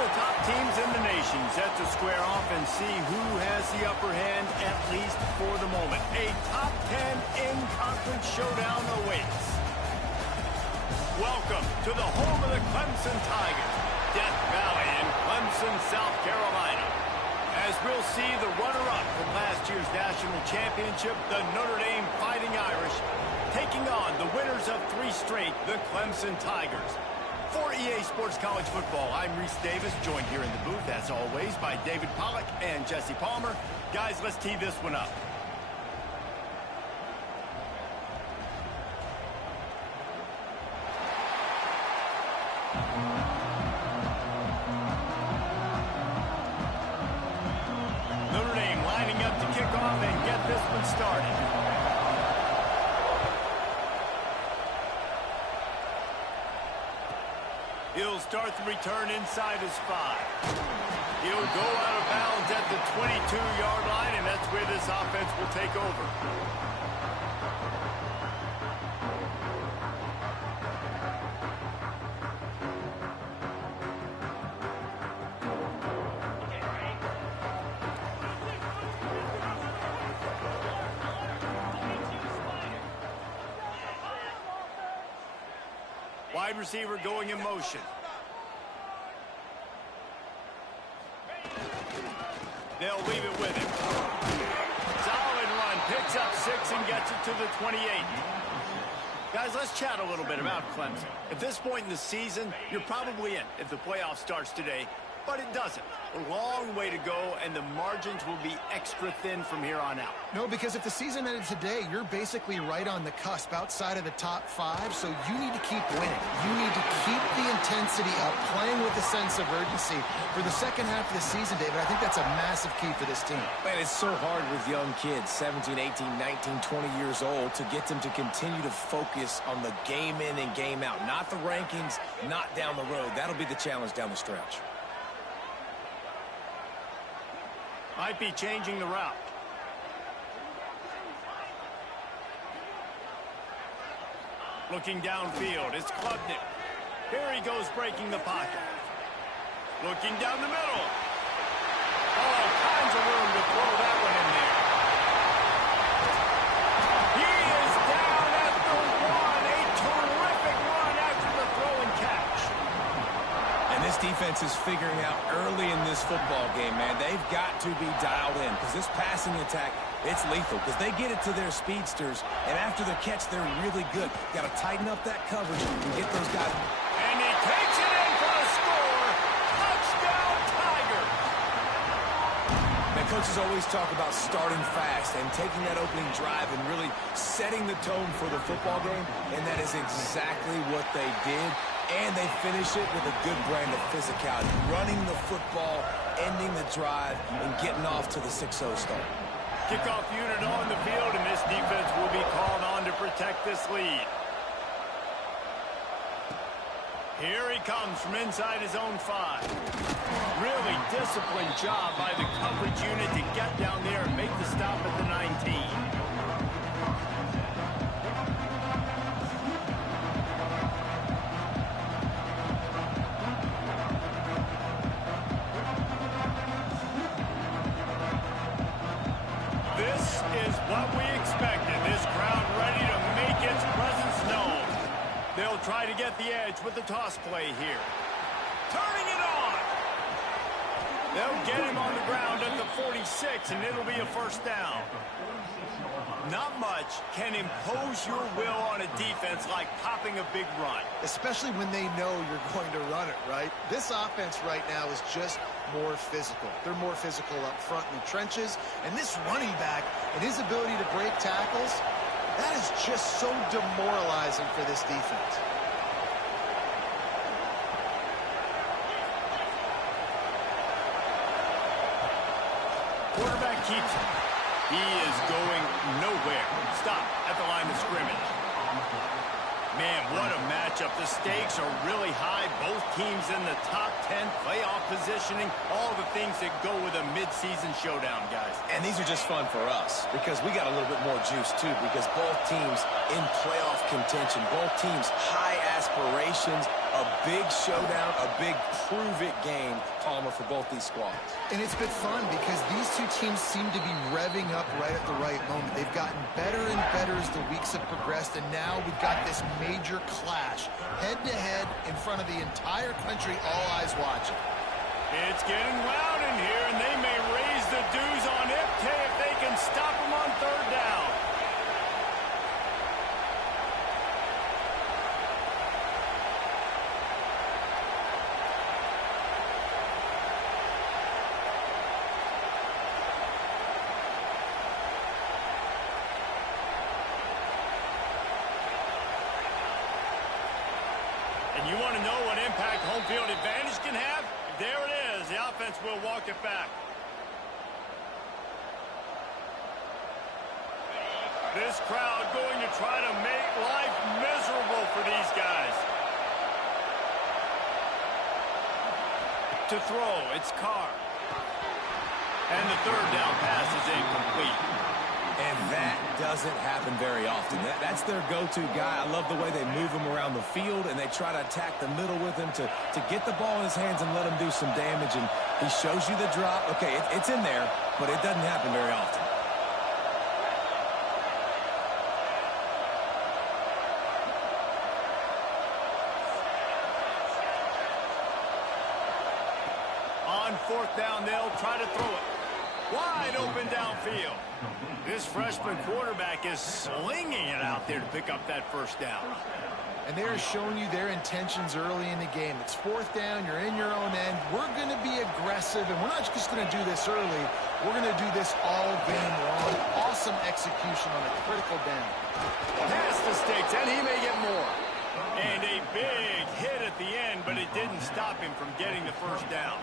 the top teams in the nation set to square off and see who has the upper hand, at least for the moment. A top 10 in-conference showdown awaits. Welcome to the home of the Clemson Tigers, Death Valley in Clemson, South Carolina. As we'll see the runner-up from last year's national championship, the Notre Dame Fighting Irish, taking on the winners of 3 straight, the Clemson Tigers. For EA Sports College Football, I'm Reese Davis, joined here in the booth, as always, by David Pollack and Jesse Palmer. Guys, let's tee this one up. Notre Dame lining up to kick off and get this one started. He'll start the return inside his 5. He'll go out of bounds at the 22-yard line, and that's where this offense will take over. Wide receiver going in motion. They'll leave it with him. Solid run. Picks up 6 and gets it to the 28. Guys, let's chat a little bit about Clemson. At this point in the season, you're probably in if the playoff starts today, but it doesn't. A long way to go, and the margins will be extra thin from here on out. No, because if the season ended today, you're basically right on the cusp outside of the top 5, so you need to keep winning. You need to keep the intensity up, playing with a sense of urgency for the second half of the season, David. I think that's a massive key for this team. Man, it's so hard with young kids, 17, 18, 19, 20 years old, to get them to continue to focus on the game in and game out. Not the rankings, not down the road. That'll be the challenge down the stretch. Might be changing the route. Looking downfield, it's Klubnik. Here he goes, breaking the pocket. Looking down the middle. All kinds of room to throw that one in there. He is down at the 1. A terrific run after the throw and catch. And this defense is figuring out early in this football game, man. They've got to be dialed in because this passing attack, it's lethal because they get it to their speedsters, and after the catch, they're really good. Got to tighten up that coverage and get those guys. And he takes it in for the score. Touchdown, Tigers. Man, coaches always talk about starting fast and taking that opening drive and really setting the tone for the football game, and that is exactly what they did. And they finish it with a good brand of physicality, running the football, ending the drive, and getting off to the 6-0 start. Kickoff unit on the field, and this defense will be called on to protect this lead. Here he comes from inside his own 5. Really disciplined job by the coverage unit to get down there and make the stop at the 19. This is what we expected. This crowd ready to make its presence known. They'll try to get the edge with the toss play here. Turning it on. They'll get him on the ground at the 46, and it'll be a first down. Not much can impose your will on a defense like popping a big run. Especially when they know you're going to run it, right? This offense right now is just more physical. They're more physical up front in the trenches. And this running back and his ability to break tackles, that is just so demoralizing for this defense. Quarterback keeps it. He is going nowhere. Stop at the line of scrimmage. Man, what a matchup. The stakes are really high. Both teams in the top 10, playoff positioning, all the things that go with a midseason showdown, guys. And these are just fun for us because we got a little bit more juice, too, because both teams in playoff contention, both teams high aspirations, a big showdown, a big prove-it game, Palmer, for both these squads. And it's been fun because these two teams seem to be revving up right at the right moment. They've gotten better and better as the weeks have progressed, and now we've got this major clash, head-to-head in front of the entire country, all eyes watching. It's getting loud in here, and they may raise the dues on FK if they can stop them on third down. And you want to know what impact home field advantage can have? There it is. The offense will walk it back. This crowd going to try to make life miserable for these guys. To throw, it's Carr. And the third down pass is incomplete. And that doesn't happen very often. That's their go-to guy. I love the way they move him around the field, and they try to attack the middle with him to get the ball in his hands and let him do some damage. And he shows you the drop. Okay, it's in there, but it doesn't happen very often. On fourth down, they'll try to throw it. Wide open downfield. This freshman quarterback is slinging it out there to pick up that first down. And they're showing you their intentions early in the game. It's fourth down, you're in your own end. We're going to be aggressive, and we're not just going to do this early. We're going to do this all game long. Awesome execution on a critical down. Past the sticks, and he may get more. And a big hit at the end, but it didn't stop him from getting the first down.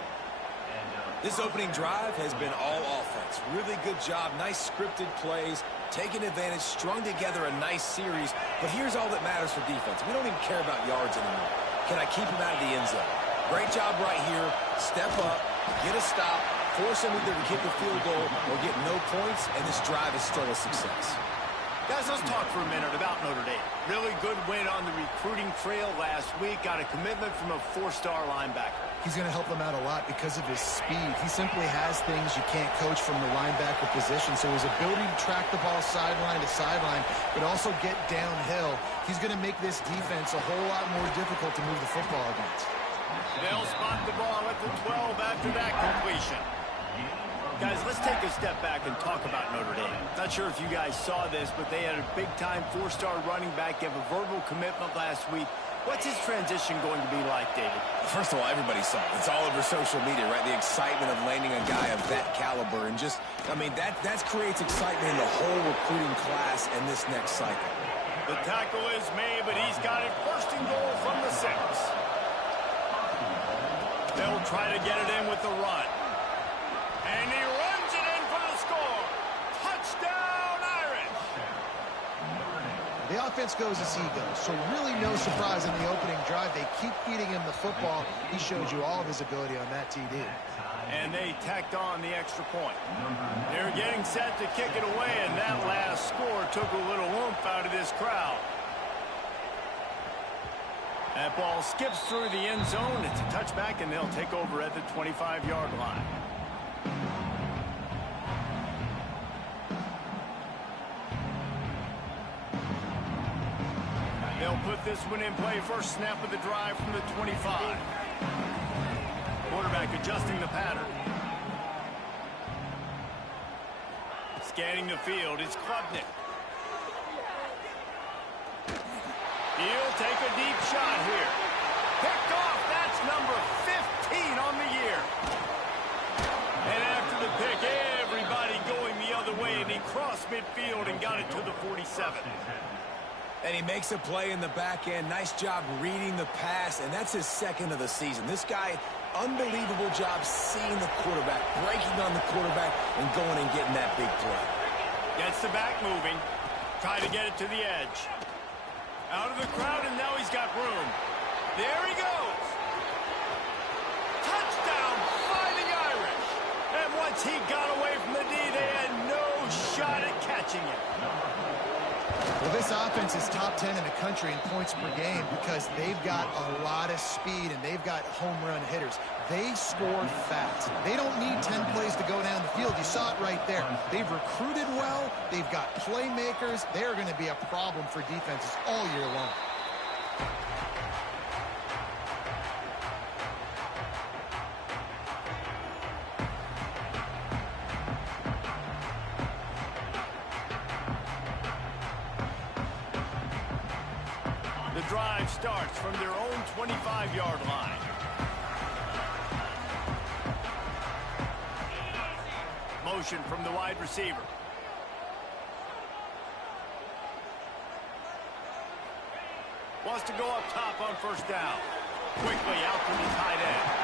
This opening drive has been all offense. Really good job, nice scripted plays, taking advantage, strung together a nice series. But here's all that matters for defense. We don't even care about yards anymore. Can I keep him out of the end zone? Great job right here. Step up, get a stop, force him either to kick a field goal or get no points, and this drive is still a success. Guys, let's talk for a minute about Notre Dame. Really good win on the recruiting trail last week. Got a commitment from a four-star linebacker. He's going to help them out a lot because of his speed. He simply has things you can't coach from the linebacker position. So his ability to track the ball sideline to sideline, but also get downhill, he's going to make this defense a whole lot more difficult to move the football against. They'll spot the ball at the 12 after that completion. Guys, let's take a step back and talk about Notre Dame. Not sure if you guys saw this, but they had a big-time four-star running back give a verbal commitment last week. What's his transition going to be like, David? First of all, everybody saw it. It's all over social media, right? The excitement of landing a guy of that caliber. And just, I mean, that creates excitement in the whole recruiting class and this next cycle. The tackle is made, but he's got it first and goal from the 6. They'll try to get it in with the run. And he runs it in for the score. Touchdown, Irish. The offense goes as he goes, so really no surprise in the opening drive. They keep feeding him the football. He showed you all of his ability on that TD. And they tacked on the extra point. They're getting set to kick it away, and that last score took a little oomph out of this crowd. That ball skips through the end zone. It's a touchback, and they'll take over at the 25-yard line. They'll put this one in play. First snap of the drive from the 25. Quarterback adjusting the pattern. Scanning the field, it's Klubnik. He'll take a deep shot here. Picked off, that's number 15 on the year. And after the pick, everybody going the other way, and he crossed midfield and got it to the 47. And he makes a play in the back end. Nice job reading the pass, and that's his second of the season. This guy, unbelievable job seeing the quarterback, breaking on the quarterback, and going and getting that big play. Gets the back moving. Try to get it to the edge. Out of the crowd, and now he's got room. There he goes. Touchdown, Fighting Irish. And once he got away from the D, they had no shot at catching him. Well, this offense is top 10 in the country in points per game because they've got a lot of speed and they've got home run hitters. They score fast. They don't need 10 plays to go down the field. You saw it right there. They've recruited well. They've got playmakers. They're going to be a problem for defenses all year long. The drive starts from their own 25-yard line. Motion from the wide receiver. Wants to go up top on first down. Quickly out to the tight end.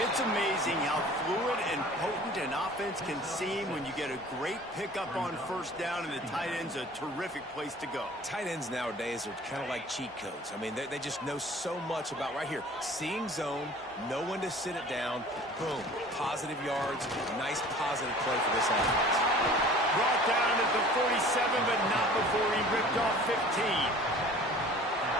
It's amazing how fluid and potent an offense can seem when you get a great pickup on first down, and the tight end's a terrific place to go. Tight ends nowadays are kind of like cheat codes. I mean, they just know so much about right here. Seeing zone, know when to sit it down, boom, positive yards, nice positive play for this offense. Brought down at the 47, but not before he ripped off 15.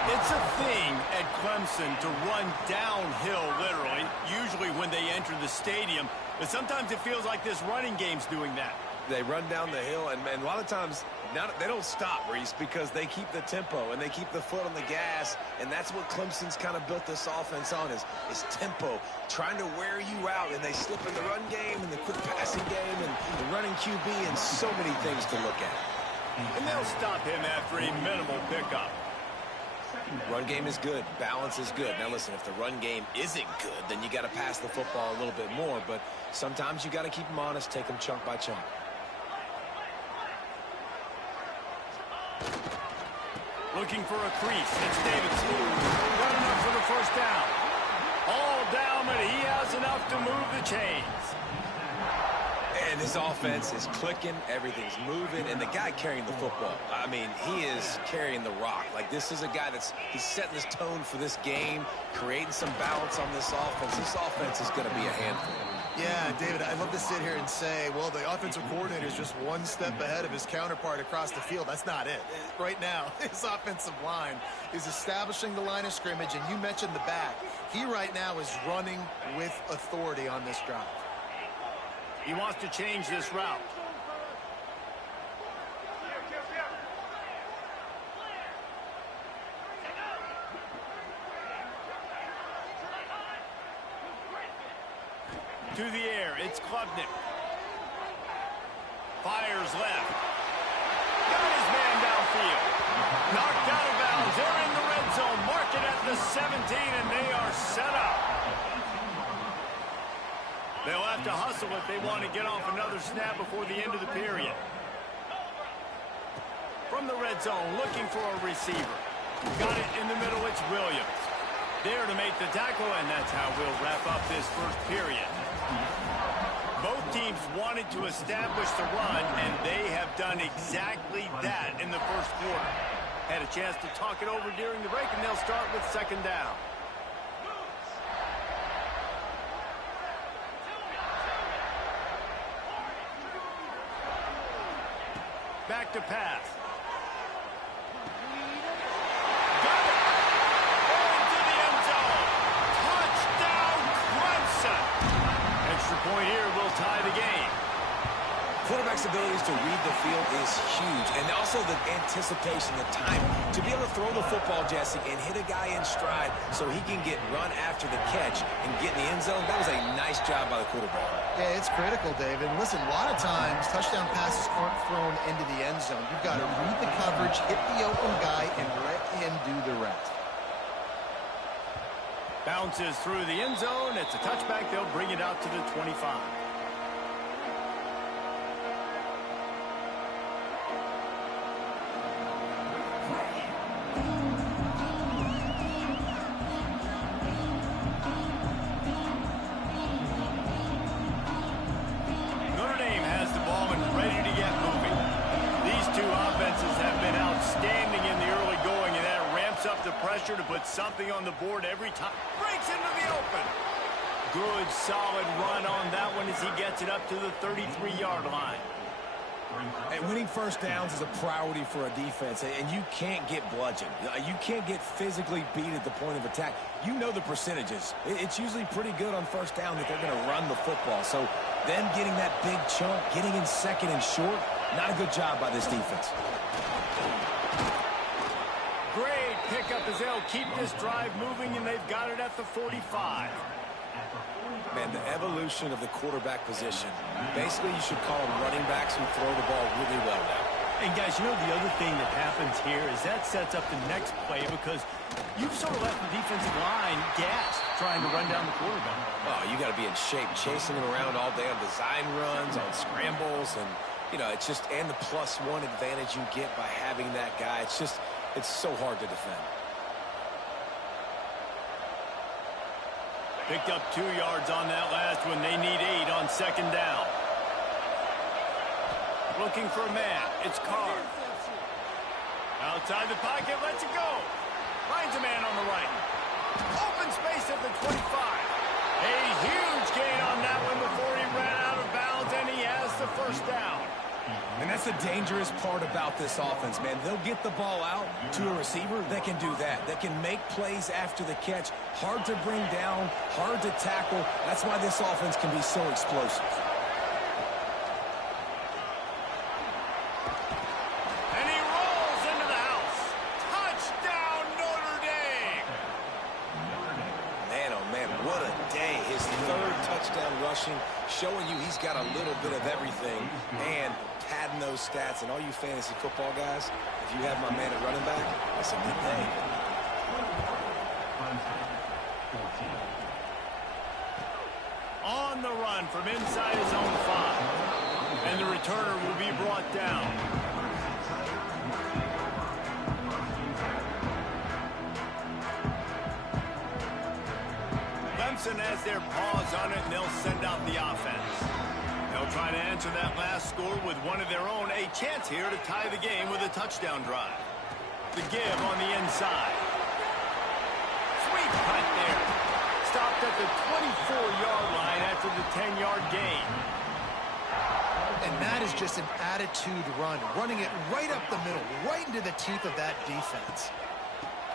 It's a thing at Clemson to run downhill, literally, usually when they enter the stadium. But sometimes it feels like this running game's doing that. They run down the hill, and a lot of times they don't stop, Reese, because they keep the tempo and they keep the foot on the gas, and that's what Clemson's kind of built this offense on is tempo, trying to wear you out, and they slip in the run game and the quick passing game and the running QB and so many things to look at. And they'll stop him after a minimal pickup. Run game is good. Balance is good. Now, listen, if the run game isn't good, then you got to pass the football a little bit more. But sometimes you got to keep them honest, take them chunk by chunk. Looking for a crease. It's Davidson. Running up for the first down. All down, but he has enough to move the chains. And his offense is clicking, everything's moving, and the guy carrying the football, I mean, he is carrying the rock. Like, this is a guy he's setting this tone for this game, creating some balance on this offense. This offense is going to be a handful. Yeah, David, I'd love to sit here and say, well, the offensive coordinator is just one step ahead of his counterpart across the field. That's not it. Right now, his offensive line is establishing the line of scrimmage, and you mentioned the back. He right now is running with authority on this drive. He wants to change this route. To the air, it's Klubnik. Fires left. Got his man downfield. Knocked out of bounds. They're in the red zone. Mark it at the 17, and they are set up. They'll have to hustle if they want to get off another snap before the end of the period. From the red zone, looking for a receiver. Got it in the middle, it's Williams. There to make the tackle, and that's how we'll wrap up this first period. Both teams wanted to establish the run, and they have done exactly that in the first quarter. Had a chance to talk it over during the break, and they'll start with second down. Back to pass. Got it. Into the end zone. Touchdown, Clemson. Extra point here will tie the game. Quarterback's abilities to read the field is huge, and also the anticipation, the time to be able to throw the football, Jesse, and hit a guy in stride so he can get run after the catch and get in the end zone. That was a nice job by the quarterback. Yeah, it's critical, David. Listen, a lot of times touchdown passes aren't thrown into the end zone. You've got to read the coverage, hit the open guy, and let him do the rest. Bounces through the end zone. It's a touchback. They'll bring it out to the 25. To put something on the board every time. Breaks into the open. Good, solid run on that one as he gets it up to the 33-yard line. And winning first downs is a priority for a defense, and you can't get bludgeoned. You can't get physically beat at the point of attack. You know the percentages. It's usually pretty good on first down that they're going to run the football. So them getting that big chunk, getting in second and short, not a good job by this defense. Great pickup as they'll keep this drive moving, and they've got it at the 45. Man, the evolution of the quarterback position. Basically, you should call them running backs who throw the ball really well now. And guys, you know the other thing that happens here is that sets up the next play because you've sort of left the defensive line gassed trying to run down the quarterback. Oh, you got to be in shape, chasing him around all day on design runs, on scrambles, and, you know, it's just, and the +1 advantage you get by having that guy. It's just, it's so hard to defend. Picked up 2 yards on that last one. They need 8 on second down. Looking for a man. It's Carr. Outside the pocket, lets it go. Finds a man on the right. Open space at the 25. A huge gain on that one before he ran out of bounds, and he has the first down. And that's the dangerous part about this offense, man. They'll get the ball out to a receiver. They can do that. They can make plays after the catch. Hard to bring down, hard to tackle. That's why this offense can be so explosive. And he rolls into the house. Touchdown, Notre Dame! Man, oh man, what a day. His 3rd touchdown rushing, showing you he's got a little bit of everything. And padding those stats, and all you fantasy football guys, if you have my man at running back, that's a good thing. On the run from inside his own 5. And the returner will be brought down. Clemson has their paws on it, and they'll send out the offense. They'll try to answer that last score with one of their own. A chance here to tie the game with a touchdown drive. The give on the inside. Sweet cut there. Stopped at the 24-yard line after the 10-yard gain. And that is just an attitude run, running it right up the middle, right into the teeth of that defense.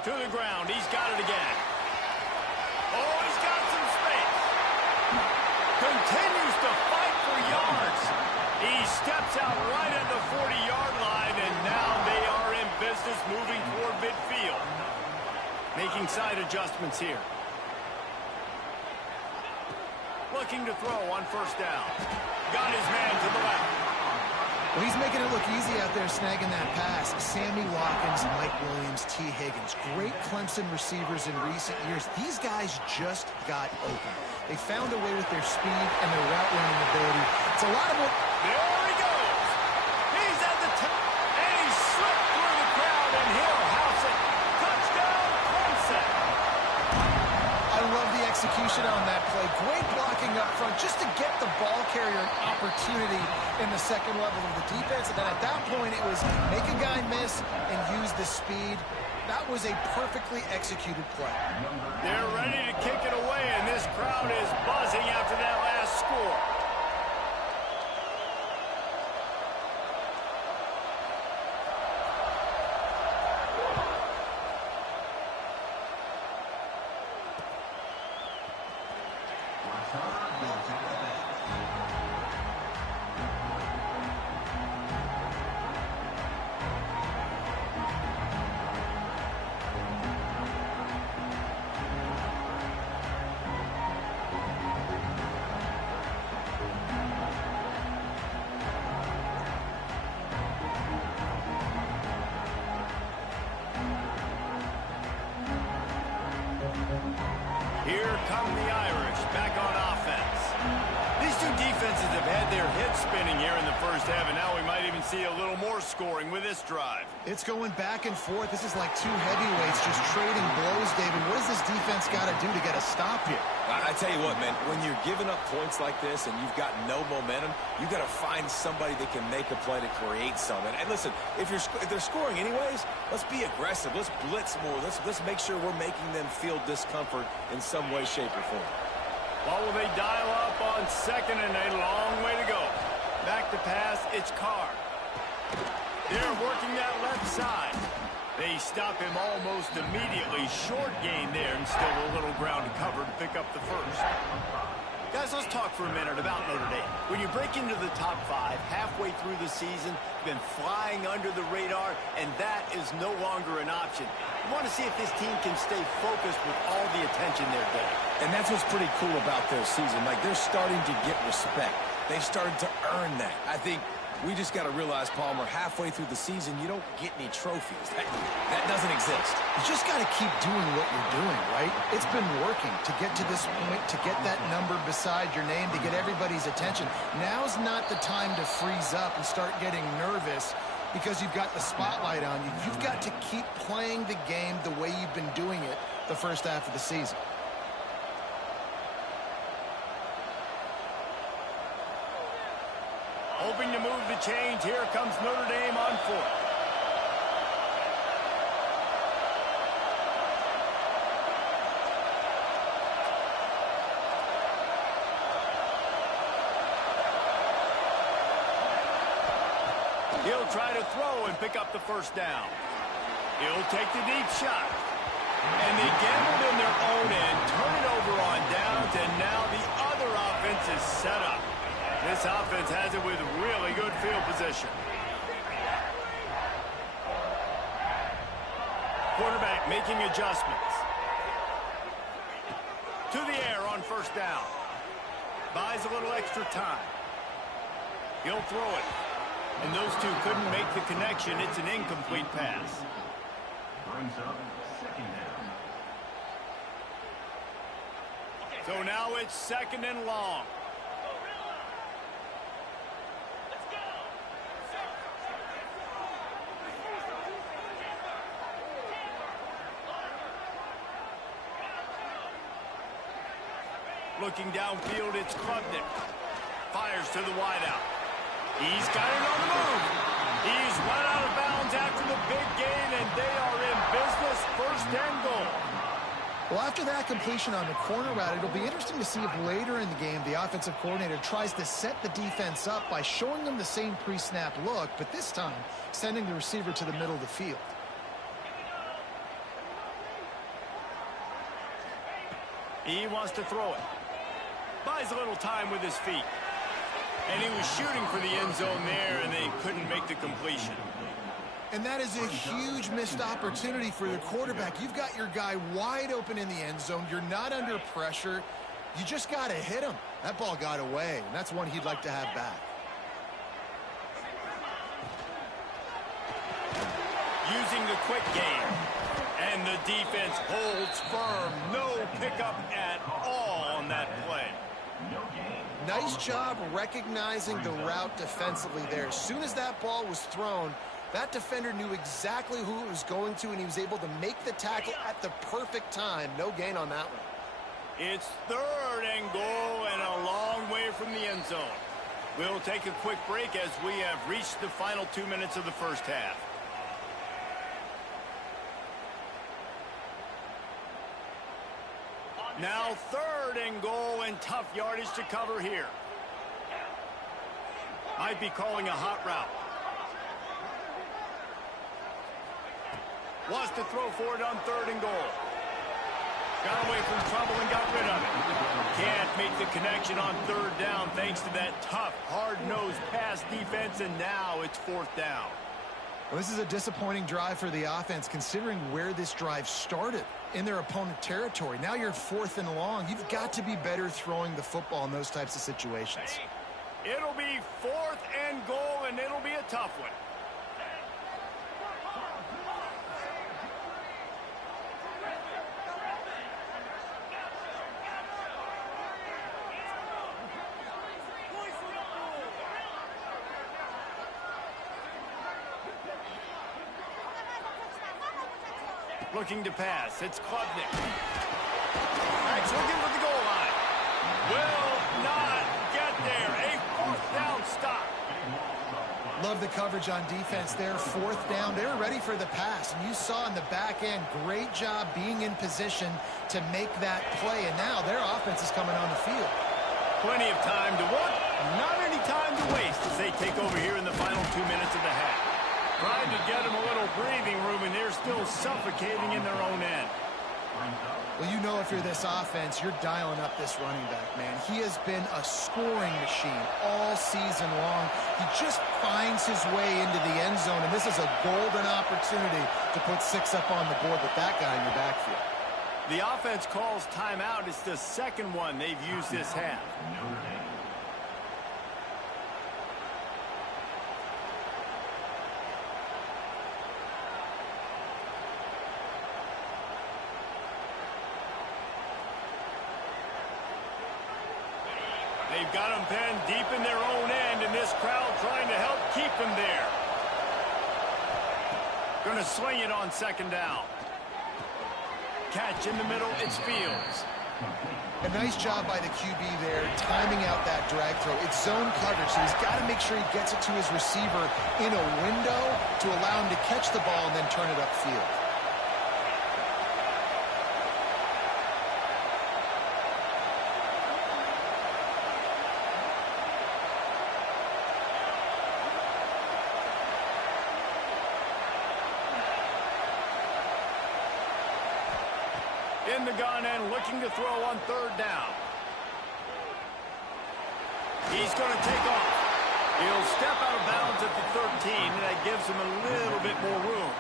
To the ground. He's got it again. Oh, he's got some space. Continues to fight for yards. He steps out right at the 40-yard line, and now they are in business moving toward midfield. Making side adjustments here. Looking to throw on first down. Got his man to the left. Well, he's making it look easy out there, snagging that pass. Sammy Watkins, Mike Williams, T. Higgins. Great Clemson receivers in recent years. These guys just got open. They found a way with their speed and their route running ability. It's a lot of what... There he goes. He's at the top. And he slipped through the crowd, and he'll house it. Touchdown, Clemson. I love the execution on that play. Great blocking up front just to get the ball carrier an opportunity in the second level of the defense. And then at that point, it was make a guy miss and use the speed. That was a perfectly executed play. They're ready to kick it away, and this crowd is buzzing after that last score. Here come the Irish back on offense. These two defenses have had their heads spinning here in the first half, and now we might even see a little more scoring with this drive. It's going back and forth. This is like two heavyweights just trading blows, David. What does this defense got to do to get a stop here? I tell you what, man, when you're giving up points like this and you've got no momentum, you got to find somebody that can make a play to create something. And listen, if they're scoring anyways, let's be aggressive. Let's blitz more. Let's make sure we're making them feel discomfort in some way, shape, or form. What will they dial up on second and a long way to go? Back to pass, it's Carr. They're working that left side. They stop him almost immediately. Short gain there, and still a little ground to cover to pick up the first. Guys, let's talk for a minute about Notre Dame. When you break into the top 5 halfway through the season, you've been flying under the radar, and that is no longer an option. You want to see if this team can stay focused with all the attention they're getting. And that's what's pretty cool about their season. Like, they're starting to get respect. They've started to earn that. I think we just got to realize, Palmer, halfway through the season, you don't get any trophies. That doesn't exist. You just got to keep doing what you're doing, right? It's been working to get to this point, to get that number beside your name, to get everybody's attention. Now's not the time to freeze up and start getting nervous because you've got the spotlight on you. You've got to keep playing the game the way you've been doing it the first half of the season. Hoping to move the change. Here comes Notre Dame on 4th. He'll try to throw and pick up the first down. He'll take the deep shot. And they gambled in their own end, turn it over on downs, and now the other offense is set up. This offense has it with really good field position. Quarterback making adjustments. To the air on first down. Buys a little extra time. He'll throw it. And those two couldn't make the connection. It's an incomplete pass. Brings up second down. So now it's 2nd and long. Looking downfield, it's Clemson. Fires to the wideout. He's got it on the move. He's run out of bounds after the big gain, and they are in business. 1st and goal. Well, after that completion on the corner route, it'll be interesting to see if later in the game the offensive coordinator tries to set the defense up by showing them the same pre-snap look, but this time sending the receiver to the middle of the field. He wants to throw it. Buys a little time with his feet. And he was shooting for the end zone there, and they couldn't make the completion. And that is a huge missed opportunity for the quarterback. You've got your guy wide open in the end zone. You're not under pressure. You just got to hit him. That ball got away, and that's one he'd like to have back. Using the quick game. And the defense holds firm. No pickup at all on that play. Nice job recognizing the route defensively there. As soon as that ball was thrown, that defender knew exactly who it was going to, and he was able to make the tackle at the perfect time. No gain on that one. It's 3rd and goal and a long way from the end zone. We'll take a quick break as we have reached the final 2 minutes of the first half. Now 3rd and goal and tough yardage to cover here. Might be calling a hot route. Wants to throw for it on 3rd and goal. Got away from trouble and got rid of it. Can't make the connection on 3rd down thanks to that tough, hard-nosed pass defense, and now it's 4th down. Well, this is a disappointing drive for the offense considering where this drive started in their opponent territory. Now you're 4th and long. You've got to be better throwing the football in those types of situations. It'll be 4th and goal, and it'll be a tough one. Looking to pass. It's Klubnik. That's looking for the goal line. Will not get there. A 4th down stop. Love the coverage on defense there. 4th down. They're ready for the pass. And you saw in the back end, great job being in position to make that play. And now their offense is coming on the field. Plenty of time to work. Not any time to waste as they take over here in the final 2 minutes of the half. still suffocating in their own end. Well, you know if you're this offense, you're dialing up this running back, man. He has been a scoring machine all season long. He just finds his way into the end zone, and this is a golden opportunity to put 6 up on the board with that guy in your backfield. The offense calls timeout. It's the second one they've used this half. They've got them pinned deep in their own end, and this crowd trying to help keep them there. Going to swing it on second down. Catch in the middle, it's Fields. A nice job by the QB there, timing out that drag throw. It's zone coverage, so he's got to make sure he gets it to his receiver in a window to allow him to catch the ball and then turn it upfield. In the gun and looking to throw on third down. He's going to take off. He'll step out of bounds at the 13, and that gives him a little bit more room.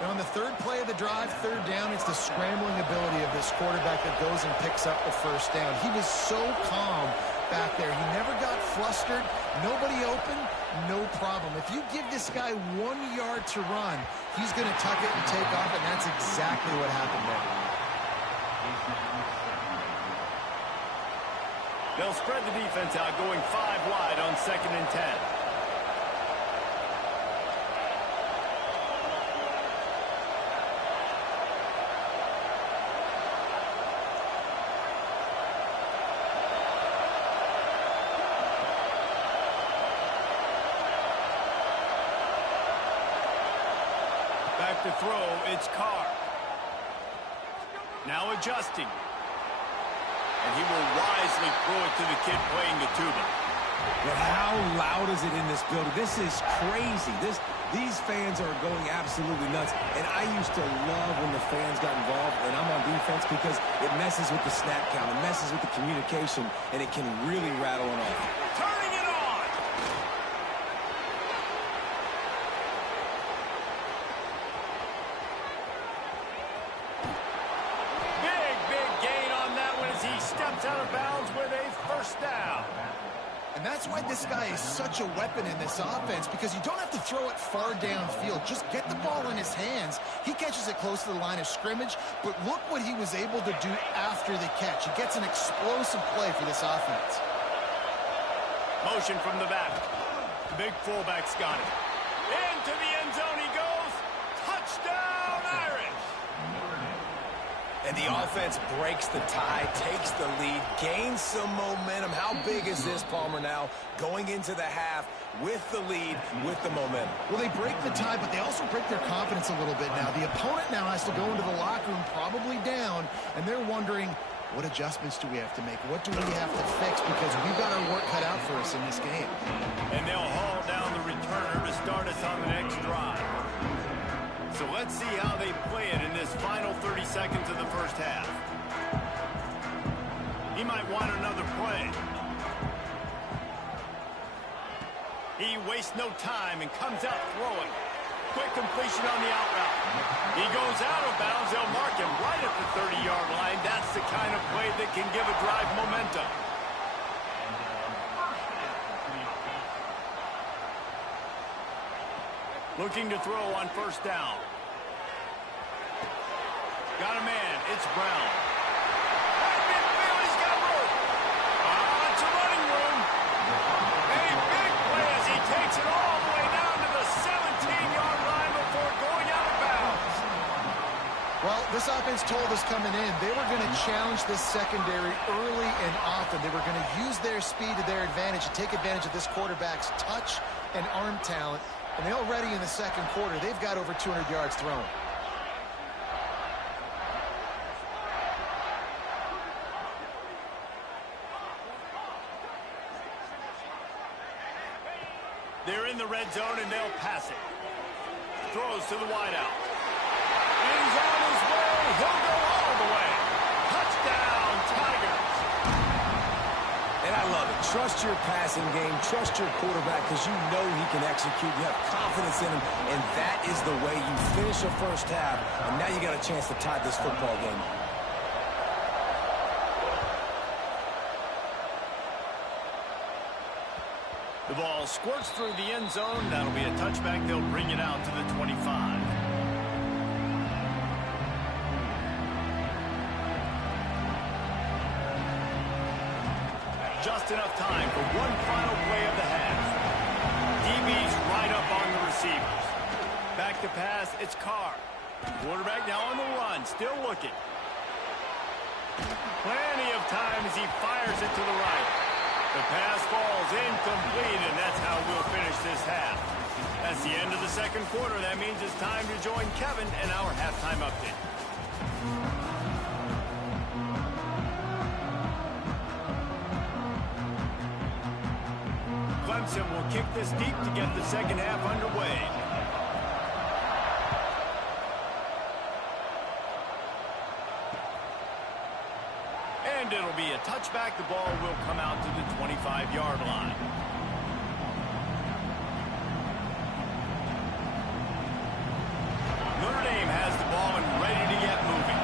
Now on the third play of the drive, third down, it's the scrambling ability of this quarterback that goes and picks up the first down. He was so calm back there. He never got flustered. Nobody open, no problem. If you give this guy 1 yard to run, he's going to tuck it and take off, and that's exactly what happened there. They'll spread the defense out, going 5 wide on 2nd and 10. Back to throw, it's Carr. Now adjusting. And he will wisely throw it to the kid playing the tuba. But how loud is it in this building? This is crazy. These fans are going absolutely nuts. And I used to love when the fans got involved, and I'm on defense, because it messes with the snap count. It messes with the communication, and it can really rattle it off. Turning it on! Big gain on that one as he steps out of bounds with a first down. And that's why this guy is such a weapon in this offense, because you don't have to throw it far downfield. Just get the ball in his hands. He catches it close to the line of scrimmage, but look what he was able to do after the catch. He gets an explosive play for this offense. Motion from the back. The big fullback's got it. Into the end zone he goes. Touchdown, Irish! And the offense breaks the tie, takes the lead, gains some momentum. How big is this, Palmer, now? Going into the half with the lead, with the momentum. Well, they break the tie, but they also break their confidence a little bit now. The opponent now has to go into the locker room probably down, and they're wondering, what adjustments do we have to make? What do we have to fix? Because we've got our work cut out for us in this game. And they'll haul down the returner to start us on the next drive. So let's see how they play it in this final 30 seconds of the first half. He might want another play. He wastes no time and comes out throwing. Quick completion on the out route. He goes out of bounds. They'll mark him right at the 30-yard line. That's the kind of play that can give a drive momentum. Looking to throw on first down. Got a man. It's Brown. He's got room. It's a running room. A big play as he takes it all the way down to the 17-yard line before going out of bounds. Well, this offense told us coming in they were going to challenge this secondary early and often. They were going to use their speed to their advantage and take advantage of this quarterback's touch and arm talent. And they already in the second quarter, they've got over 200 yards thrown. They're in the red zone, and they'll pass it. throws to the wideout. And he's on his way. He'll go all the way. Touchdown, Tigers. And I love it. Trust your passing game. Trust your quarterback because you know he can execute. You have confidence in him, and that is the way you finish a first half. And now you got a chance to tie this football game. The ball squirts through the end zone. That'll be a touchback. They'll bring it out to the 25. Just enough time for one final play of the half. DB's right up on the receivers. Back to pass, it's Carr. Quarterback now on the run, still looking. Plenty of time as he fires it to the right. The pass falls incomplete, and that's how we'll finish this half. That's the end of the second quarter. That means it's time to join Kevin and our halftime update. Clemson will kick this deep to get the second half underway. And it'll be a touchback. The ball will come out to the 25-yard line. Notre Dame has the ball and ready to get moving.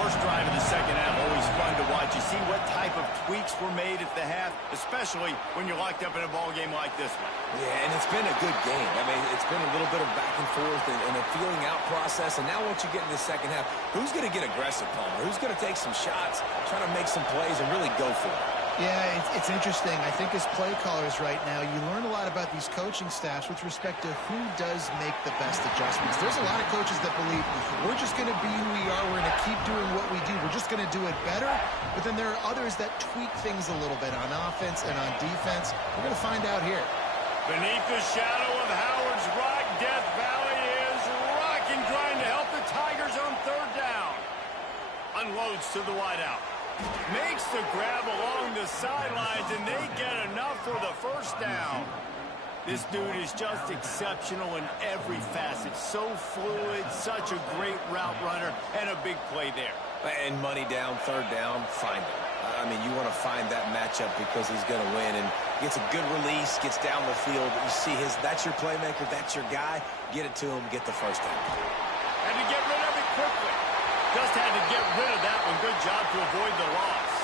First drive of the second half, always fun to watch. You see what type of tweaks were made at the half, especially when you're locked up in a ball game like this one. Yeah, and it's been a good game. I mean, it's been a little bit of back and forth and a feeling out process. And now once you get in the second half, who's going to get aggressive, Palmer? Who's going to take some shots, try to make some plays, and really go for it? Yeah, it's interesting. I think as play callers right now, you learn a lot about these coaching staffs with respect to who does make the best adjustments. There's a lot of coaches that believe we're just going to be who we are. We're going to keep doing what we do. We're just going to do it better. But then there are others that tweak things a little bit on offense and on defense. We're going to find out here. Beneath the shadow of Howard's Rock, Death Valley is rocking, trying to help the Tigers on third down. Unloads to the wideout. Makes the grab along the sidelines, and they get enough for the first down. This dude is just exceptional in every facet. So fluid, such a great route runner, and a big play there. And money down, third down, find him. I mean, you want to find that matchup because he's going to win. And gets a good release, gets down the field. You see that's your playmaker, that's your guy. Get it to him, get the first down. Had to get rid of it quickly. Just had to get rid of that one. Good job to avoid the loss.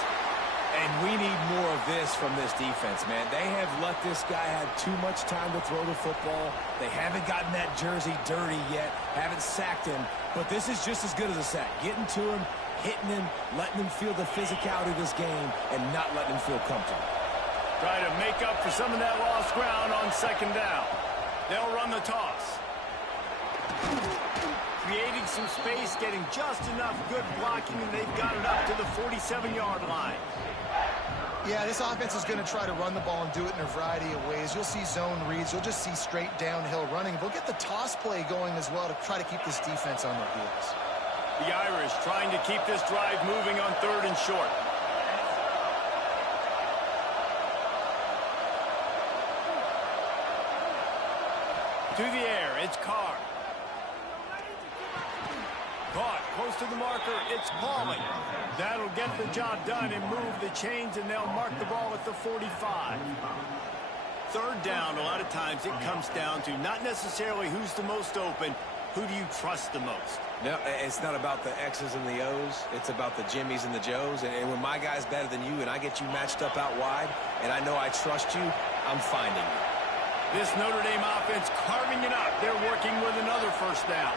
And we need more of this from this defense, man. They have let this guy have too much time to throw the football. They haven't gotten that jersey dirty yet, haven't sacked him. But this is just as good as a sack. Getting to him, hitting him, letting him feel the physicality of this game, and not letting him feel comfortable. Try to make up for some of that lost ground on second down. They'll run the toss. Creating some space, getting just enough good blocking, and they've got it up to the 47-yard line. Yeah, this offense is going to try to run the ball and do it in a variety of ways. You'll see zone reads. You'll just see straight downhill running. They'll get the toss play going as well to try to keep this defense on their heels. The Irish trying to keep this drive moving on third and short. To the air, it's Carr. Caught close to the marker, it's Pauling. That'll get the job done and move the chains, and they'll mark the ball at the 45. Third down, a lot of times it comes down to not necessarily who's the most open, who do you trust the most? No, it's not about the X's and the O's. It's about the Jimmies and the Joes. And when my guy's better than you and I get you matched up out wide and I know I trust you, I'm finding you. This Notre Dame offense carving it up. They're working with another first down.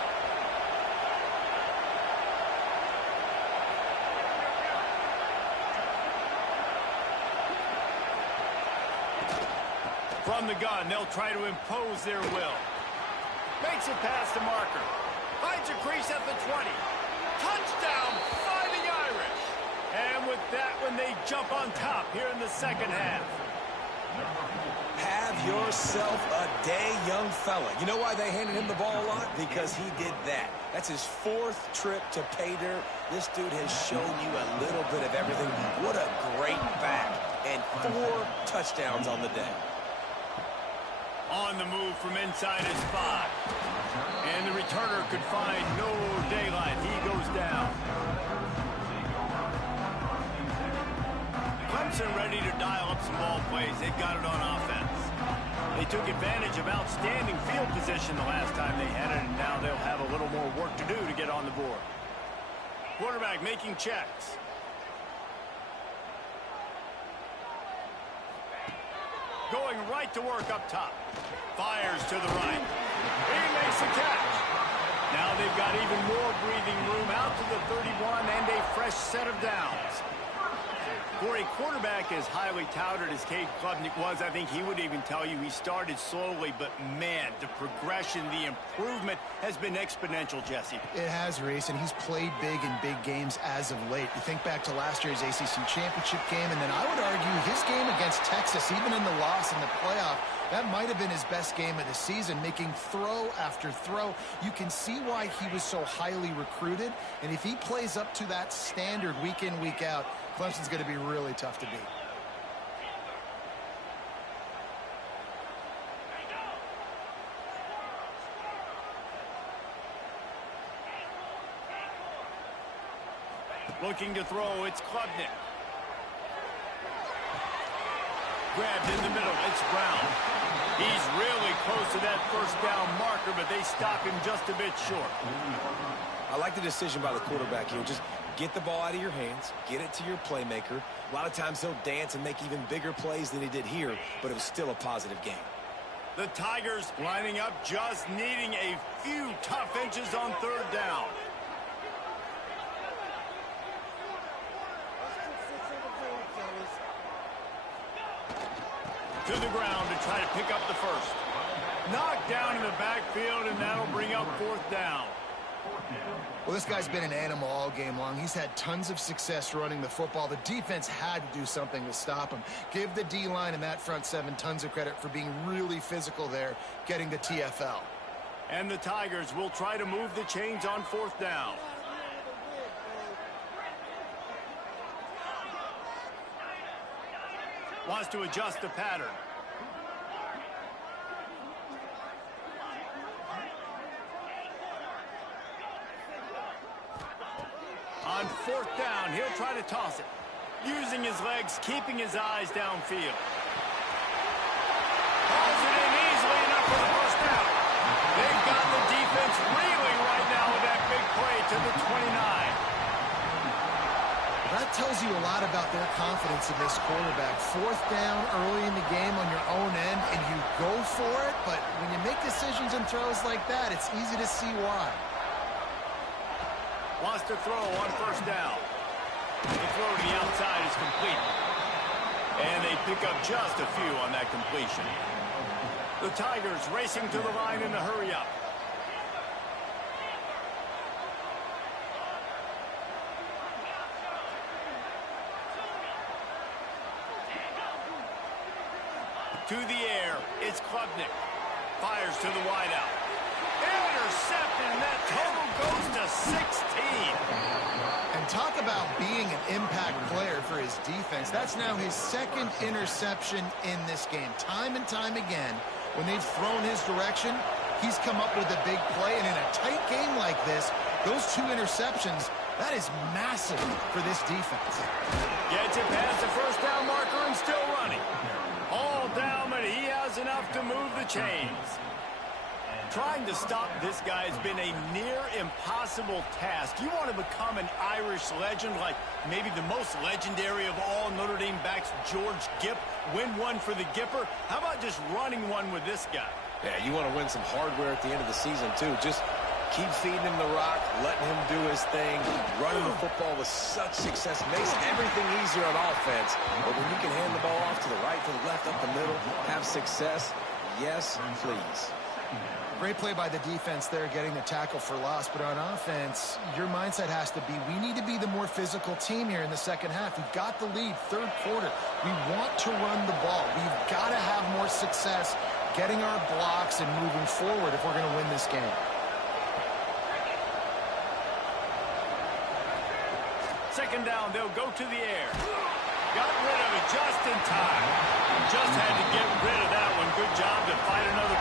From the gun, they'll try to impose their will. Makes it past the marker. Finds a crease at the 20. Touchdown, Fighting Irish. And with that one, they jump on top here in the second half. Have yourself a day, young fella. You know why they handed him the ball a lot? Because he did that. That's his fourth trip to pay dirt. This dude has shown you a little bit of everything. What a great back. And 4 touchdowns on the day. On the move from inside his 5. And the returner could find no daylight. He goes down. Clemson ready to dial up some ball plays. They got it on offense. They took advantage of outstanding field position the last time they had it, and now they'll have a little more work to do to get on the board. Quarterback making checks. Going right to work up top. Fires to the right. He makes the catch. Now they've got even more breathing room out to the 31 and a fresh set of downs. For a quarterback as highly touted as Cade Klubnik was, I think he would even tell you he started slowly, but man, the progression, the improvement has been exponential, Jesse. It has, Reese, and he's played big in big games as of late. You think back to last year's ACC championship game, and then I would argue his game against Texas, even in the loss in the playoff, that might have been his best game of the season, making throw after throw. You can see why he was so highly recruited, and if he plays up to that standard week in, week out, Clemson's going to be really tough to beat. Looking to throw, it's Klubnik. Grabbed in the middle, it's Brown. He's really close to that first down marker, but they stop him just a bit short. I like the decision by the quarterback here. Just get the ball out of your hands, get it to your playmaker. A lot of times he'll dance and make even bigger plays than he did here, but it was still a positive game. The Tigers lining up, just needing a few tough inches on third down. To the ground to try to pick up the first. Knocked down in the backfield, and that'll bring up fourth down. Well, this guy's been an animal all game long. He's had tons of success running the football. The defense had to do something to stop him. Give the D-line and that front seven tons of credit for being really physical there, getting the TFL. And the Tigers will try to move the chains on fourth down. Wants to adjust the pattern. On fourth down, he'll try to toss it. Using his legs, keeping his eyes downfield. Hauls it in easily enough for the first down. They've got the defense reeling right now with that big play to the 29. That tells you a lot about their confidence in this quarterback. Fourth down early in the game on your own end, and you go for it, but when you make decisions and throws like that, it's easy to see why. Wants to throw on first down. The throw to the outside is complete. And they pick up just a few on that completion. The Tigers racing to the line in a hurry up. To the air, it's Klubnik. Fires to the wideout. Intercepted, and that total goes to 16. And talk about being an impact player for his defense. That's now his second interception in this game. Time and time again, when they've thrown his direction, he's come up with a big play. And in a tight game like this, those two interceptions, that is massive for this defense. Gets it past the first down marker and still running. All down, but he has enough to move the chains. Trying to stop this guy has been a near impossible task. You want to become an Irish legend, like maybe the most legendary of all Notre Dame backs, George Gipp, win one for the Gipper. How about just running one with this guy? Yeah, you want to win some hardware at the end of the season, too. Just keep feeding him the rock, letting him do his thing. Running the football with such success makes everything easier on offense. But when you can hand the ball off to the right, to the left, up the middle, have success, yes, please. Great play by the defense there, getting the tackle for loss. But on offense, your mindset has to be, we need to be the more physical team here in the second half. We've got the lead, third quarter. We want to run the ball. We've got to have more success getting our blocks and moving forward if we're going to win this game. Second down, they'll go to the air. Got rid of it just in time. Just had to get rid of that one. Good job to fight another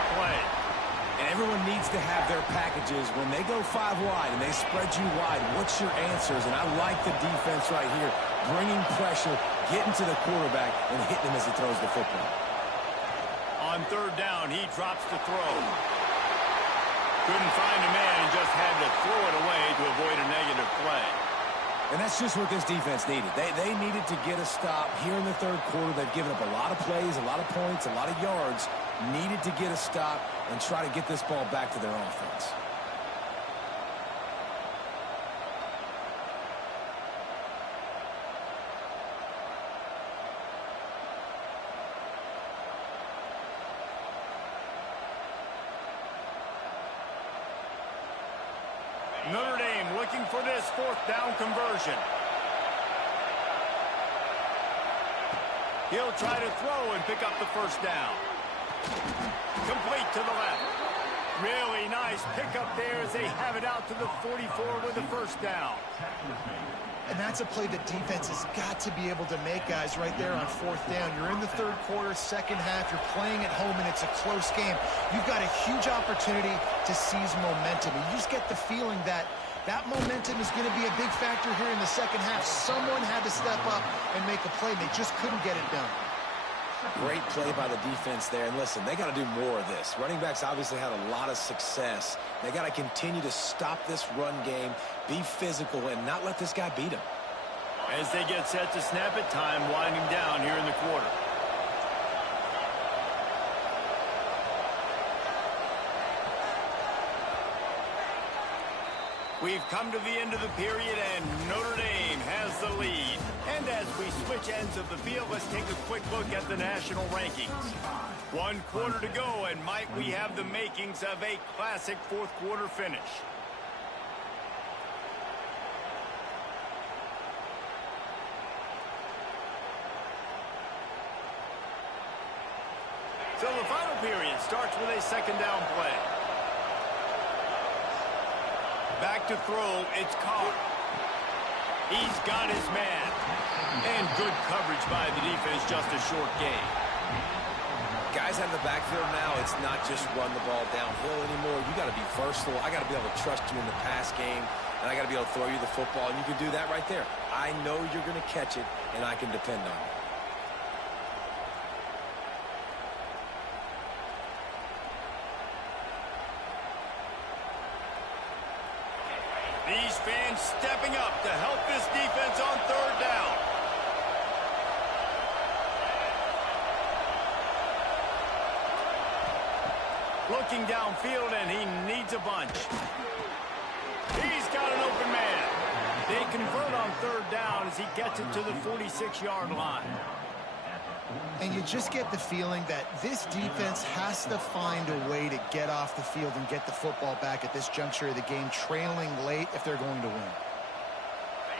everyone needs to have their packages. When they go 5 wide and they spread you wide, what's your answers? And I like the defense right here, bringing pressure, getting to the quarterback, and hitting him as he throws the football. On third down, he drops to throw. Couldn't find a man and just had to throw it away to avoid a negative play. And that's just what this defense needed. They needed to get a stop here in the third quarter. They've given up a lot of plays, a lot of points, a lot of yards. Needed to get a stop and try to get this ball back to their offense. Notre Dame looking for this fourth down conversion. He'll try to throw and pick up the first down. Complete to the left. Really nice pickup there as they have it out to the 44 with the first down. And that's a play that defense has got to be able to make, guys, right there on fourth down. You're in the third quarter, second half. You're playing at home, and it's a close game. You've got a huge opportunity to seize momentum. And you just get the feeling that that momentum is going to be a big factor here in the second half. Someone had to step up and make a play. They just couldn't get it done. Great play by the defense there. And listen, they got to do more of this. Running backs obviously had a lot of success. They got to continue to stop this run game, be physical, and not let this guy beat them. As they get set to snap it, time winding down here in the quarter. We've come to the end of the period, and Notre Dame has the lead. And as we switch ends of the field, let's take a quick look at the national rankings. 1 quarter to go, and might we have the makings of a classic fourth quarter finish. So the final period starts with a second down play. Back to throw, it's Carr. He's got his man. And good coverage by the defense, just a short gain. Guys out of the backfield now, it's not just run the ball downhill anymore. You got to be versatile. I got to be able to trust you in the pass game, and I got to be able to throw you the football, and you can do that right there. I know you're going to catch it, and I can depend on it. These fans stepping up to help this defense on third down. Looking downfield, and he needs a bunch. He's got an open man. They convert on third down as he gets it to the 46-yard line. And you just get the feeling that this defense has to find a way to get off the field and get the football back at this juncture of the game, trailing late if they're going to win.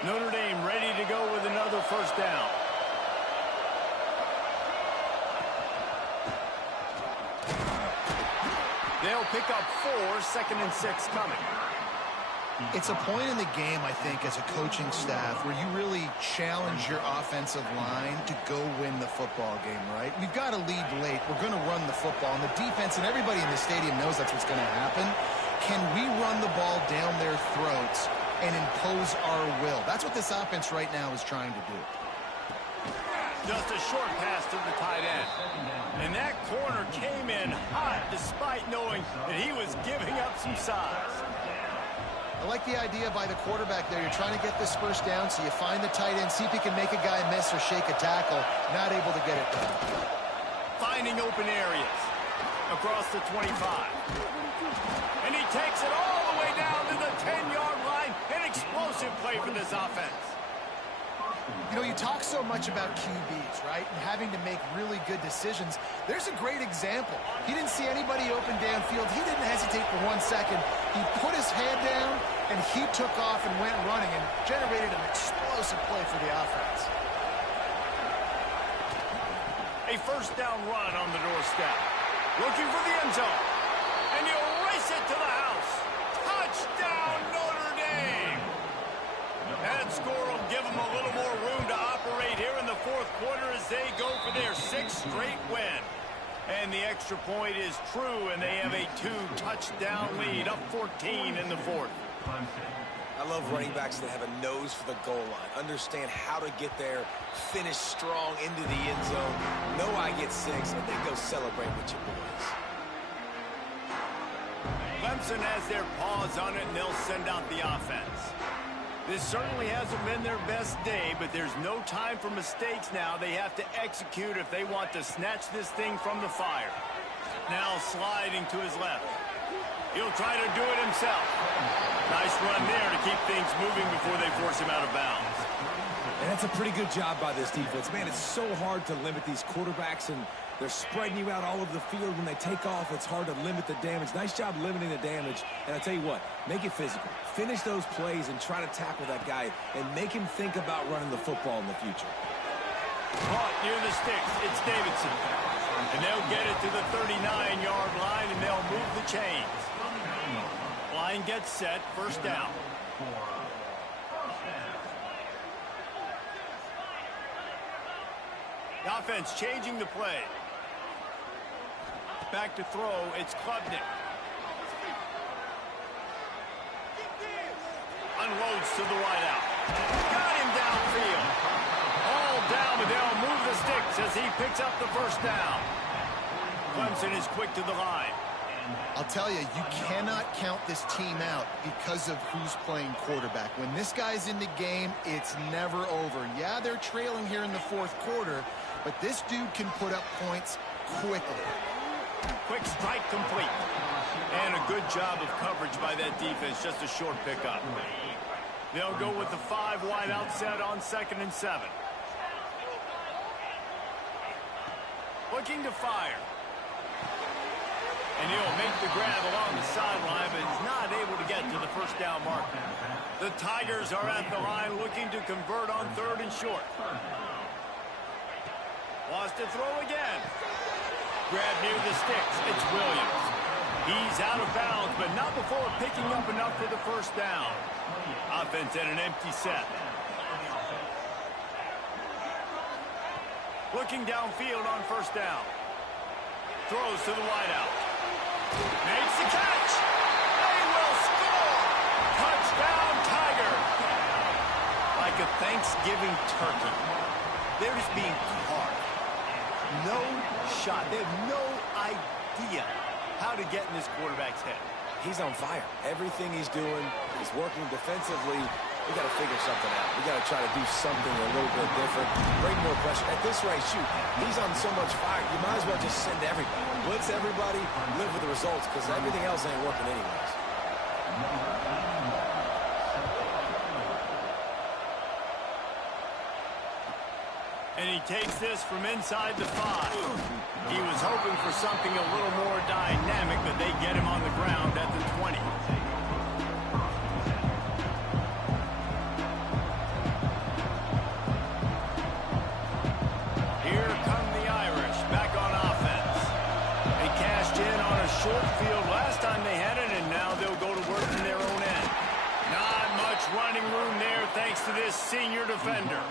Notre Dame ready to go with another first down. They'll pick up 4, 2nd and 6 coming. It's a point in the game, I think, as a coaching staff where you really challenge your offensive line to go win the football game, right? We've got to lead late. We're going to run the football. And the defense and everybody in the stadium knows that's what's going to happen. Can we run the ball down their throats and impose our will? That's what this offense right now is trying to do. Just a short pass to the tight end. And that corner came in hot despite knowing that he was giving up some size. I like the idea by the quarterback there. You're trying to get this first down, so you find the tight end, see if he can make a guy miss or shake a tackle. Not able to get it done. Finding open areas across the 25. And he takes it all the way down to the 10-yard line. An explosive play for this offense. You know, you talk so much about QBs, right, and having to make really good decisions. There's a great example. He didn't see anybody open downfield. He didn't hesitate for 1 second. He put his head down, and he took off and went running and generated an explosive play for the offense. A first down run on the doorstep. Looking for the end zone. And he'll race it to the house. Touchdown, Notre Dame! That score will give them a little more room to operate here in the fourth quarter as they go for their 6th straight win. And the extra point is true, and they have a 2-touchdown lead, up 14 in the fourth. I love running backs that have a nose for the goal line, understand how to get there, finish strong into the end zone, know I get 6, and then go celebrate with your boys. Clemson has their paws on it, and they'll send out the offense. This certainly hasn't been their best day, but there's no time for mistakes now. They have to execute if they want to snatch this thing from the fire. Now sliding to his left. He'll try to do it himself. Nice run there to keep things moving before they force him out of bounds. And that's a pretty good job by this defense. Man, it's so hard to limit these quarterbacks, and they're spreading you out all over the field. When they take off, it's hard to limit the damage. Nice job limiting the damage. And I tell you what, make it physical. Finish those plays and try to tackle that guy and make him think about running the football in the future. Caught near the sticks. It's Davidson. And they'll get it to the 39-yard line, and they'll move the chains. Line gets set. First down. The offense changing the play. Back to throw. It's Klubnik. Unloads to the wideout. Got him downfield. All down, but they'll move the sticks as he picks up the first down. Clemson is quick to the line. I'll tell you, you cannot count this team out because of who's playing quarterback. When this guy's in the game, it's never over. Yeah, they're trailing here in the fourth quarter, but this dude can put up points quickly. Quick strike complete. And a good job of coverage by that defense. Just a short pickup. They'll go with the 5 wide out set on 2nd and 7. Looking to fire. And he'll make the grab along the sideline, but he's not able to get to the first down marker. The Tigers are at the line looking to convert on 3rd and short. Wants to throw again. Grab near the sticks. It's Williams. He's out of bounds, but not before picking up enough for the first down. Offense at an empty set. Looking downfield on first down. Throws to the wideout. Makes the catch. They will score. Touchdown, Tiger. Like a Thanksgiving turkey. They're just being carved. No shot. They have no idea how to get in this quarterback's head. He's on fire. Everything he's doing, he's working defensively. We got to figure something out. We got to try to do something a little bit different. Bring more pressure. At this rate, shoot, he's on so much fire, you might as well just send everybody. Blitz everybody, live with the results, because everything else ain't working anyways. And he takes this from inside the 5. He was hoping for something a little more dynamic, but they get him on the ground at the 20. Here come the Irish back on offense. They cashed in on a short field last time they had it, and now they'll go to work from their own end. Not much running room there thanks to this senior defender.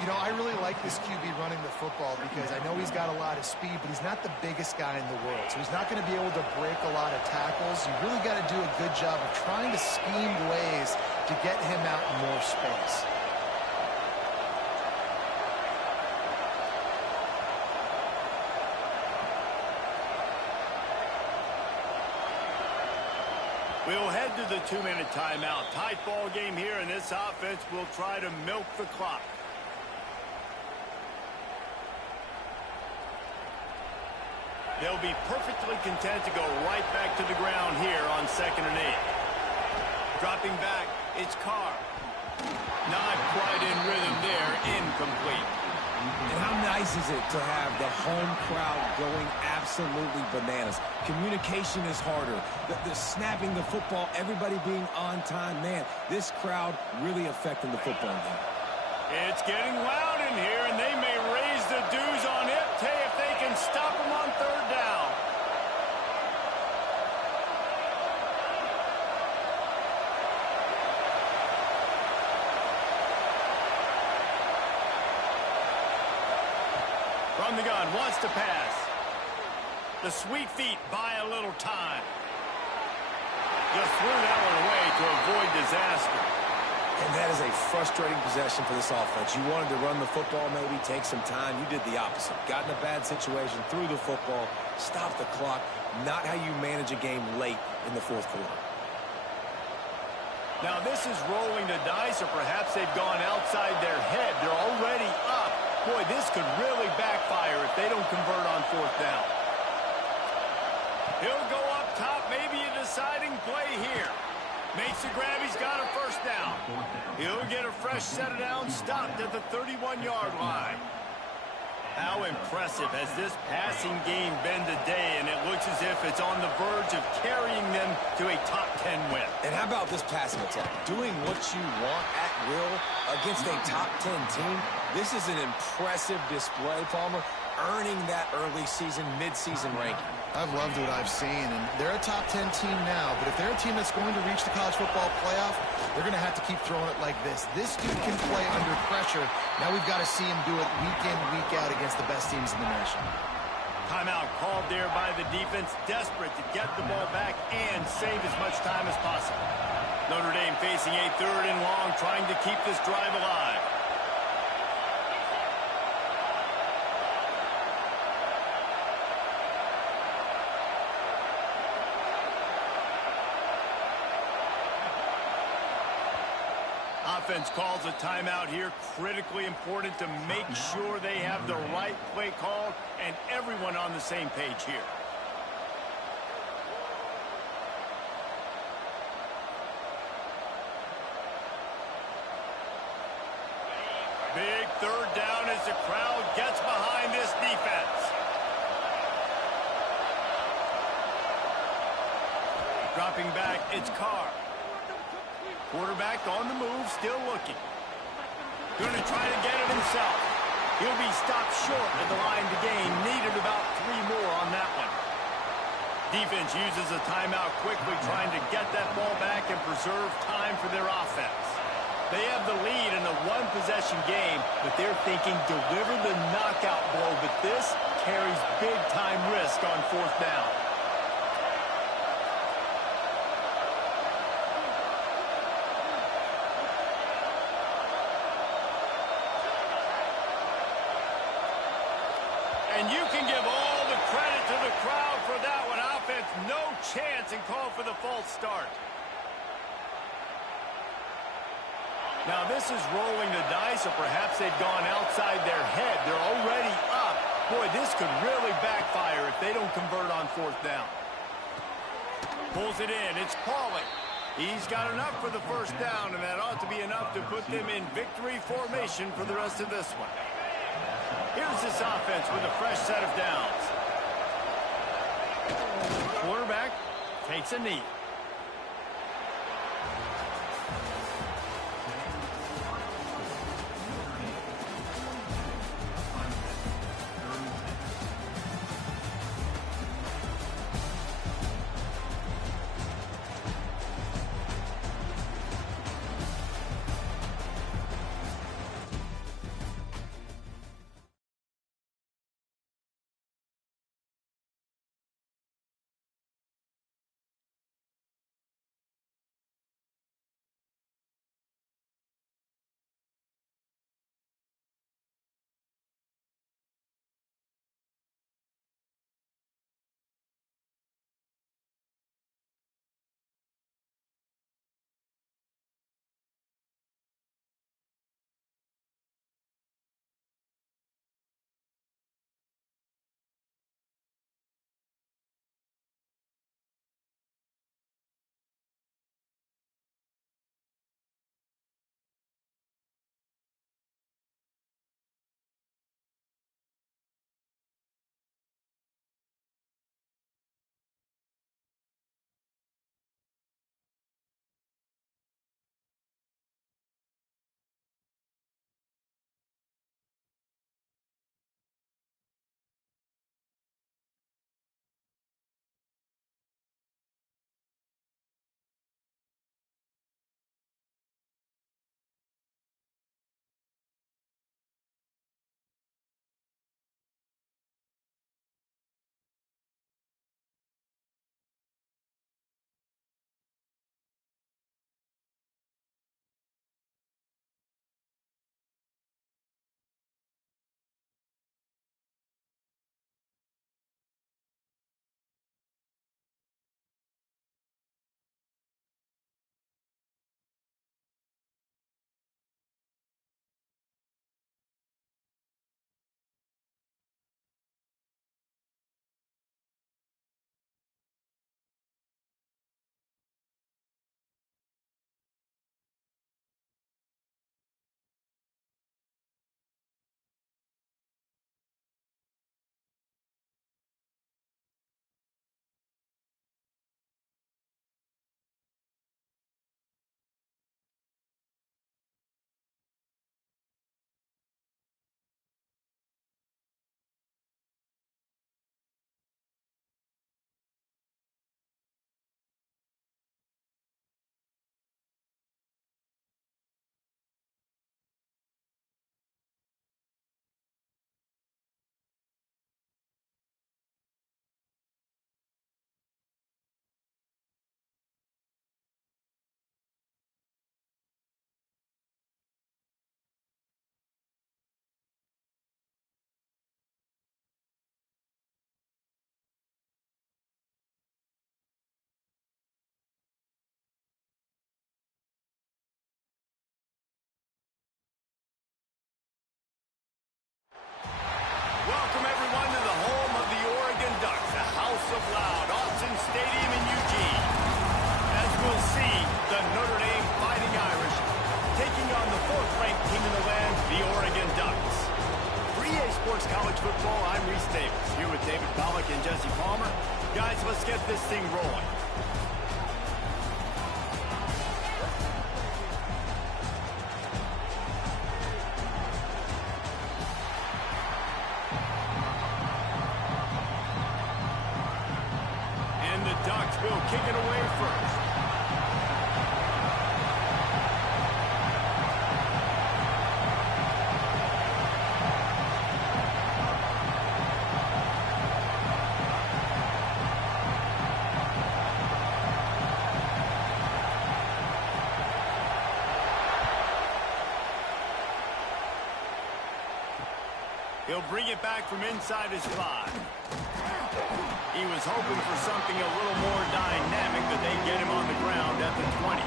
You know, I really like this QB running the football because I know he's got a lot of speed, but he's not the biggest guy in the world. So he's not going to be able to break a lot of tackles. You really got to do a good job of trying to scheme ways to get him out in more space. We'll head to the 2-minute timeout. Tight ball game here, and this offense will try to milk the clock. They'll be perfectly content to go right back to the ground here on 2nd and 8. Dropping back, it's Carr. Not quite in rhythm there, incomplete. And how nice is it to have the home crowd going absolutely bananas? Communication is harder. The snapping the football, everybody being on time. Man, this crowd really affecting the football game. It's getting loud in here, and they may raise the dues on it. Hey, if they can stop them on 3rd down. From the gun, wants to pass. The sweet feet buy a little time. Just threw that one away to avoid disaster. And that is a frustrating possession for this offense. You wanted to run the football, maybe take some time. You did the opposite. Got in a bad situation, threw the football, stopped the clock. Not how you manage a game late in the fourth quarter. Now this is rolling the dice, or perhaps they've gone outside their head. They're already up. Boy, this could really backfire if they don't convert on fourth down. He'll go up top, maybe a deciding play here. Makes the grab, he's got a first down. He'll get a fresh set of downs, stopped at the 31-yard line. How impressive has this passing game been today, and it looks as if it's on the verge of carrying them to a top 10 win. And how about this passing attack? Doing what you want at will against a top 10 team. This is an impressive display, Palmer, earning that early season, mid-season ranking. I've loved what I've seen, and they're a top 10 team now, but if they're a team that's going to reach the college football playoff, they're going to have to keep throwing it like this. This dude can play under pressure. Now we've got to see him do it week in, week out against the best teams in the nation. Timeout called there by the defense, desperate to get the ball back and save as much time as possible. Notre Dame facing a 3rd and long, trying to keep this drive alive. Offense calls a timeout here. Critically important to make sure they have the right play call and everyone on the same page here. Big 3rd down as the crowd gets behind this defense. Dropping back, it's Carr. Quarterback on the move, still looking. Going to try to get it himself. He'll be stopped short at the line to gain. Needed about 3 more on that one. Defense uses a timeout quickly, trying to get that ball back and preserve time for their offense. They have the lead in a one-possession game, but they're thinking deliver the knockout blow, but this carries big-time risk on fourth down. And you can give all the credit to the crowd for that one. Offense, no chance, and call for the false start. Now this is rolling the dice, or perhaps they've gone outside their head. They're already up. Boy, this could really backfire if they don't convert on fourth down. Pulls it in. It's Pauly. He's got enough for the first down, and that ought to be enough to put them in victory formation for the rest of this one. Here's this offense with a fresh set of downs. Quarterback takes a knee. College Football. I'm Reese Davis, here with David Pollack and Jesse Palmer. Guys, let's get this thing rolling. And the Ducks will kick it away first. He'll bring it back from inside his 5. He was hoping for something a little more dynamic, but they get him on the ground at the 20.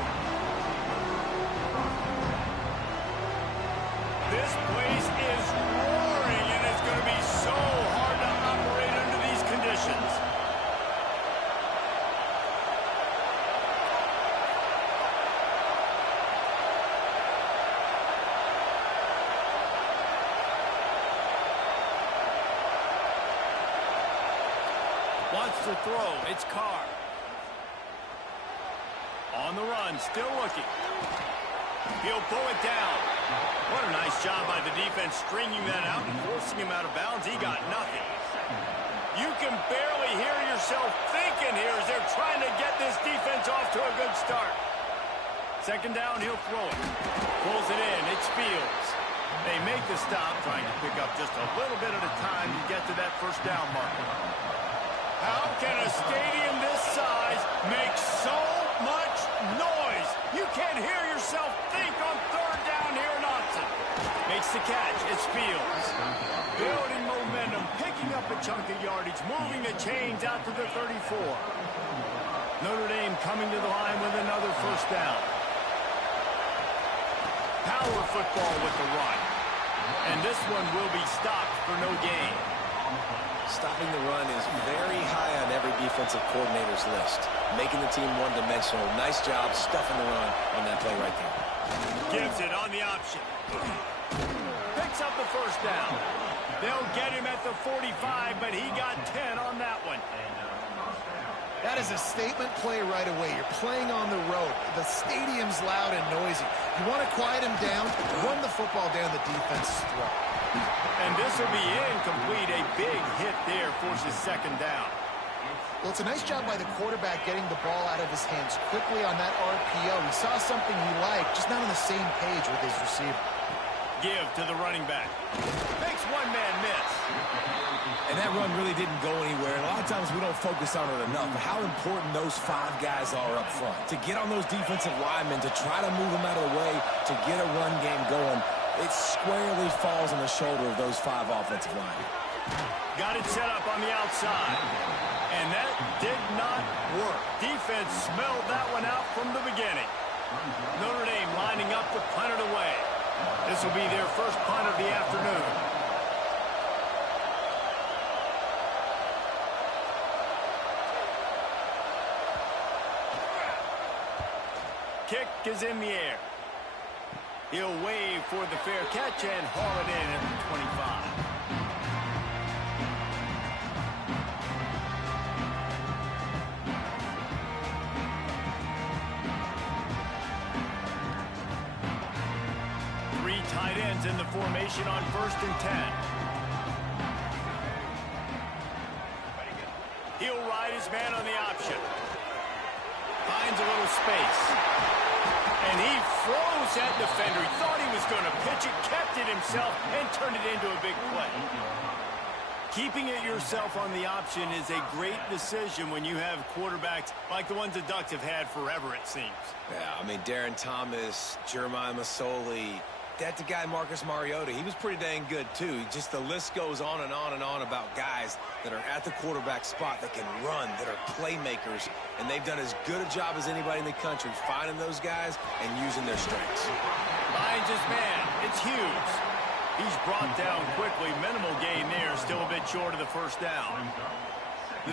This place is roaring, and it's going to be so hard to operate under these conditions. Wants to throw. It's Carr. On the run, still looking. He'll pull it down. What a nice job by the defense stringing that out and forcing him out of bounds. He got nothing. You can barely hear yourself thinking here as they're trying to get this defense off to a good start. Second down, he'll throw it. Pulls it in. It's Fields. They make the stop, trying to pick up just a little bit at a time to get to that first down marker. How can a stadium this size make so much noise? You can't hear yourself think on third down here in Austin. Makes the catch. It's Fields. Building momentum, picking up a chunk of yardage, moving the chains out to the 34. Notre Dame coming to the line with another first down. Power football with the run. And this one will be stopped for no gain. Stopping the run is very high on every defensive coordinator's list. Making the team one-dimensional. Nice job stuffing the run on that play right there. Gives it on the option. Picks up the first down. They'll get him at the 45, but he got 10 on that one. That is a statement play right away. You're playing on the road. The stadium's loud and noisy. You want to quiet him down, run the football down the defense's throat. And this will be incomplete. A big hit there forces second down. Well, it's a nice job by the quarterback getting the ball out of his hands quickly on that RPO. He saw something he liked, just not on the same page with his receiver. Give to the running back. Makes one man miss. And that run really didn't go anywhere. And a lot of times we don't focus on it enough. But how important those 5 guys are up front. To get on those defensive linemen, to try to move them out of the way, to get a run game going. It squarely falls on the shoulder of those 5 offensive linemen. Got it set up on the outside. And that did not work. Defense smelled that one out from the beginning. Notre Dame lining up to punt it away. This will be their first punt of the afternoon. Kick is in the air. He'll wave for the fair catch and haul it in at the 25. Three tight ends in the formation on 1st and 10. He'll ride his man on the option. Finds a little space. And he froze that defender. He thought he was going to pitch it, kept it himself, and turned it into a big play. Keeping it yourself on the option is a great decision when you have quarterbacks like the ones the Ducks have had forever, it seems. Yeah, I mean, Darren Thomas, Jeremiah Masoli, that the guy Marcus Mariota, he was pretty dang good too. Just the list goes on and on and on about guys that are at the quarterback spot that can run, that are playmakers, and they've done as good a job as anybody in the country finding those guys and using their strengths. Finds his man. It's Hughes. He's brought down quickly. Minimal gain there. Still a bit short of the first down.